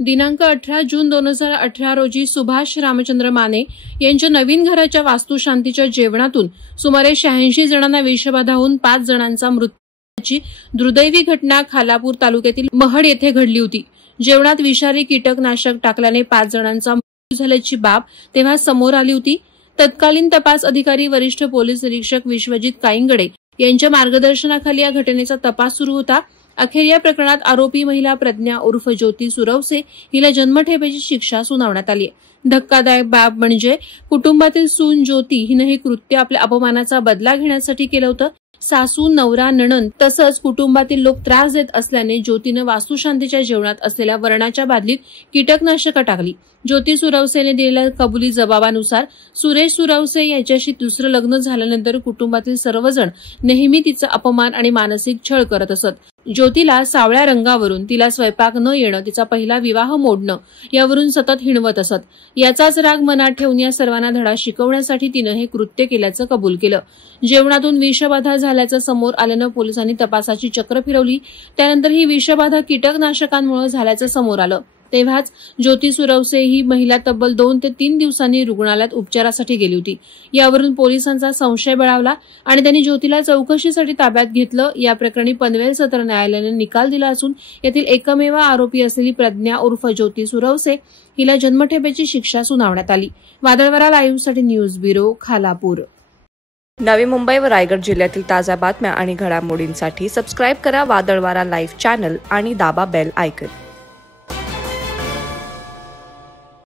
दिनांक 18 जून 2018 रोजी सुभाष रामचंद्र माने यांच्या नवीन घराच्या वास्तुशांतीच्या जेवणातून सुमारे 86 जणांना विषबाधा होऊन 5 जणांचा मृत्यूची दुर्दैवी घटना खालापूर तालुक्यातील महड येथे घडली होती। जेवणात विषारी कीटकनाशक टाकल्याने 5 जणांचा मृत्यू झाल्याची बाब तेव्हा समोर आली होती। तत्कालीन तपास अधिकारी वरिष्ठ पोलीस निरीक्षक विश्वजित काईंगडे यांच्या मार्गदर्शनाखाली या घटनेचा तपास सुरू होता। अखेर या प्रकरणात आरोपी महिला प्रज्ञा उर्फ ज्योती सुरवसे हिला जन्मठेपेची शिक्षा सुनावण्यात आली आहे। धक्कादायक बाब म्हणजे कुटुंबातील सून ज्योती हिने हे कृत्य आपल्या अपमानाचा बदला घेण्यासाठी केलं होतं। सासू, नवरा, नणंद तसंच कुटुंबातील लोक त्रास देत असल्याने ज्योतीने वास्तुशांतीच्या जेवणात असलेल्या वरणाच्या बादलीत कीटकनाशक टाकली। ज्योती सुरवसेने दिलेल्या कबुली जबाबानुसार सुरेश सुरवसे याच्याशी दुसरं लग्न झाल्यानंतर कुटुंबातील सर्वजण नेहमी तिचा अपमान आणि मानसिक छळ करत असत। ज्योतीला सावळ्या रंगावरून, तिला स्वयंपाक न येणं, तिचा पहिला विवाह मोडणं यावरून सतत हिणवत असत। याचाच राग मनात ठेवून या सर्वांना धडा शिकवण्यासाठी तिनं हे कृत्य केल्याचं कबूल केलं। जेवणातून विषबाधा झाल्याचं समोर आल्यानं पोलिसांनी तपासाची चक्र फिरवली। त्यानंतर ही विषबाधा कीटकनाशकांमुळे झाल्याचं समोर आलं। तेव्हाच ज्योती सुरवसे ही महिला तब्बल 2 ते 3 दिवसांनी रुग्णालयात उपचारासाठी गेली होती। यावरून पोलिसांचा संशय बळावला आणि त्यांनी ज्योतीला चौकशीसाठी ताब्यात घेतलं। या प्रकरणी पनवेल सत्र न्यायालयाने निकाल दिला असून यातील एकमेव आरोपी असलेली प्रज्ञा उर्फ ज्योती सुरवसे हिला जन्मठेपेची शिक्षा सुनावण्यात आली। वादळवारा लाईव्हसाठी न्यूज ब्युरो, खालापूर। नवी मुंबई व रायगड जिल्ह्यातील ताज्या बातम्या आणि घडामोडींसाठी सबस्क्राईब करा वादळवारा लाईव्ह चॅनल आणि दाबा बेल आयकॉन।